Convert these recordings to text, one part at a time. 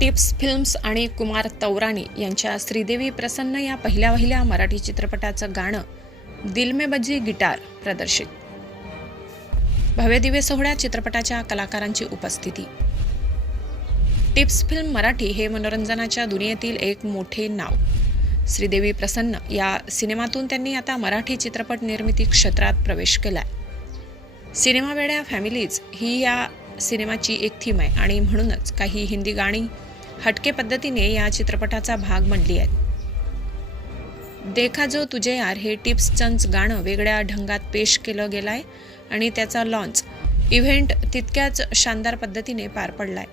Tips films आणि कुमार तौराणी यांच्या श्रीदेवी प्रसन्न या पहिल्या पहिल्या मराठी चित्रपटाचं गाणं दिल में बजी गिटार प्रदर्शित. भव्य दिव्य सोहळ्यात चित्रपटाच्या कलाकारांची उपस्थिती. टिप्स फिल्म मराठी हे मनोरंजनाच्या दुनियेतील एक मोठे नाव. श्रीदेवी प्रसन्न या सिनेमातून त्यांनी आता मराठी चित्रपट निर्मिती क्षेत्रात प्रवेश केलाय. सिनेमावेड्या फॅमिलीज ही या सिनेमाची एक थीम आहे आणि म्हणूनच काही हिंदी गाणी हटके पद्धतीने या चित्रपटाचा भाग बनली आहेत. देखा जो तुझे यार हे टिप्स चंच गाणं वेगळ्या ढंगात पेश केलं गेलं आहे आणि त्याचा लॉन्च इव्हेंट तितक्याच शानदार पद्धतीने पार पडलाय.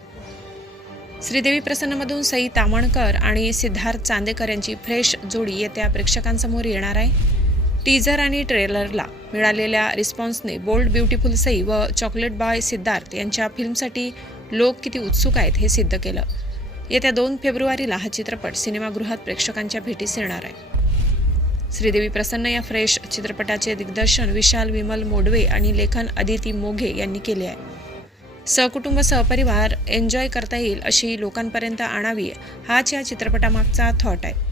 श्रीदेवी प्रसन्नमधून सई तामणकर आणि सिद्धार्थ चांदेकर यांची फ्रेश जोडी येत्या प्रेक्षकांसमोर येणार आहे. टीझर आणि ट्रेलरला मिळालेल्या रिस्पॉन्सने बोल्ड ब्युटिफुल सई व चॉकलेट बॉय सिद्धार्थ यांच्या फिल्मसाठी लोक किती उत्सुक आहेत हे सिद्ध केलं. येत्या दोन फेब्रुवारीला हा चित्रपट सिनेमागृहात प्रेक्षकांच्या भेटीस येणार आहे. श्रीदेवी प्रसन्न या फ्रेश चित्रपटाचे दिग्दर्शन विशाल विमल मोडवे आणि लेखन अदिती मोघे यांनी केले आहे. सहकुटुंब सहपरिवार एन्जॉय करता येईल अशी लोकांपर्यंत आणावी हाच या चित्रपटामागचा थॉट आहे.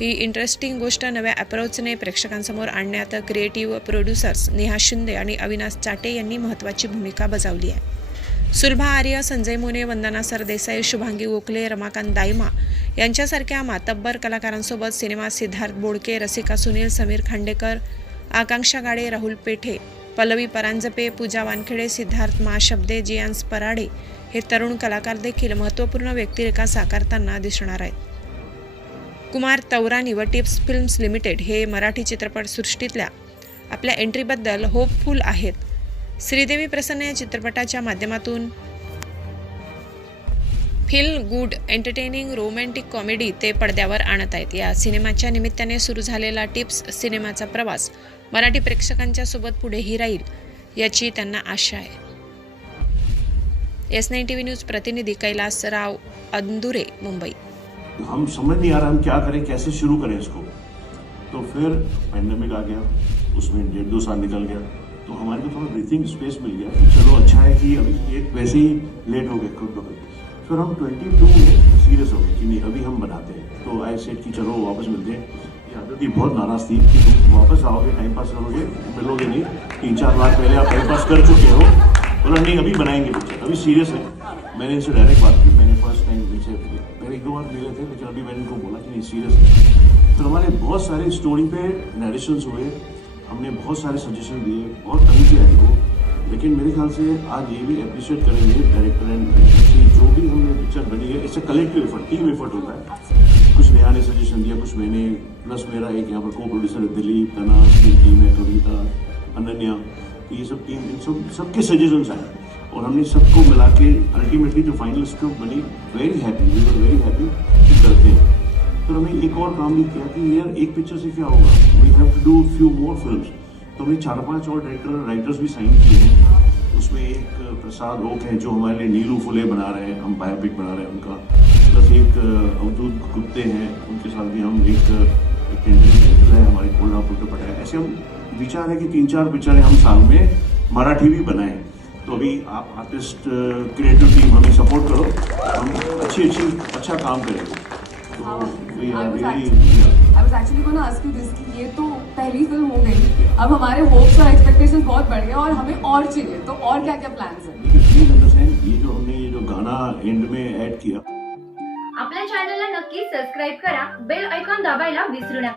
ही इंटरेस्टिंग गोष्ट नव्या अप्रोचने प्रेक्षकांसमोर आणण्यात क्रिएटिव्ह प्रोड्युसर्स नेहा शिंदे आणि अविनाश चाटे यांनी महत्त्वाची भूमिका बजावली आहे. सुलभा आर्य संजय मोने वंदना सरदेसाई शुभांगी गोखले रमाकांत दायमा यांच्यासारख्या मातब्बर कलाकारांसोबत सिनेमा सिद्धार्थ बोडके रसिका सुनील समीर खांडेकर आकांक्षा गाडे राहुल पेठे पल्लवी परांजपे पूजा वानखेडे सिद्धार्थ महाशब्दे जियांस पराडे हे तरुण कलाकार देखील महत्त्वपूर्ण व्यक्तिरेखा साकारताना दिसणार आहेत. कुमार तौरानी व टिप्स फिल्म्स लिमिटेड हे मराठी चित्रपटसृष्टीतल्या आपल्या एंट्रीबद्दल होपफुल आहेत. श्रीदेवी प्रसन्न या चित्रपटाच्या माध्यमातून feel good entertaining romantic comedy ते पडद्यावर आणत आहेत. या सिनेमाच्या निमित्ताने सुरू झालेला टिप्स सिनेमाचा प्रवास मराठी प्रेक्षकांच्या सोबत पुढेही राहील याची त्यांना आशा आहे. S nine T V news प्रतिनिधी कैलासराव अंदुरे मुंबई. हम समझ नहीं आ रहा, हम क्या करें, कैसे शुरू करें इसको? तो फिर पैंडमिक आ गया, उसमें डेढ़ दो साल निकल गया तो हमारे को थोड़ा ब्रीथिंग स्पेस मिल गया। चलो अच्छा है कि अभी एक वैसे ही लेट हो गए, खुद बखुद फिर हम ट्वेंटी टू में सीरियस हो गए कि नहीं, अभी हम बनाते हैं। तो आई सेट कि चलो, वापस मिलते हैं। आदत ही बहुत नाराज़ थी कि तुम वापस आओगे टाइम पास करोगे, मिलोगे नहीं। तीन चार बार पहले आप टाइम पास कर चुके हो। बोला, नहीं, अभी बनाएँगे पिक्चर अभी सीरियस है। मैंने इनसे डायरेक्ट बात की, मैंने फ़र्स्ट टाइम इनसे एक दो बार मिले थे, लेकिन अभी मैंने इनको बोला कि नहीं सीरियस तो हमारे बहुत सारे स्टोरी पे नरेशंस हुए, हमने बहुत सारे सजेशन दिए, बहुत तंग किया इनको। लेकिन मेरे ख्याल से आज ये भी अप्रिशिएट करेंगे डायरेक्टर एंड जो भी हमने पिक्चर बनी है इससे कलेक्टिव एफर्ट टीम एफर्ट होता है। कुछ नेहा ने सजेशन दिया, कुछ मैंने प्लस मेरा एक यहाँ पर को प्रोड्यूसर है, दिलीप तनाज की टीम है, कविता, अनन्या तो ये सब टीम इन सब, सबके सजेशंस आए। और हमने सबको मिला के अल्टीमेटली जो फाइनल स्क्रिप्ट बनी very happy we were very happy कि करते हैं। फिर हमने एक और काम भी किया कि यार, एक पिक्चर से क्या होगा? We have to do few more film तो हमने चार पाँच और डायरेक्टर राइटर्स भी साइन किए हैं। उसमें एक प्रसाद ओक है जो हमारे लिए नीलू फुले बना रहे हैं, हम बायोपिक बना रहे हैं उनका। प्लस एक अवधूत गुप्ते हैं, उनके साथ भी हम एक डायरेक्टर है, हमारे कोल्हा पुत्र पटेल ऐसे हम विचार है कि तीन चार पिक्चरें हम साल में मराठी भी बनाएँ। तो अभी आप आर्टिस्ट क्रिएटिव टीम हमें सपोर्ट करो। हम अच्छी अच्छी अच्छा काम करेंगे। तो we are I was really- actually, I was actually going to ask you this कि ये तो पहली फ़िल्म हो गई अब हमारे होप्स और एक्सपेक्टेशंस बहुत बढ़ गए और हमें और चाहिए। तो और क्या प्लान्स हैं? ये जो हमने ये जो गाना एंड में ऐड किया। आपल्या चॅनलला नक्की सबस्क्राईब करा बेल आयकॉन दाबायला विसरू नका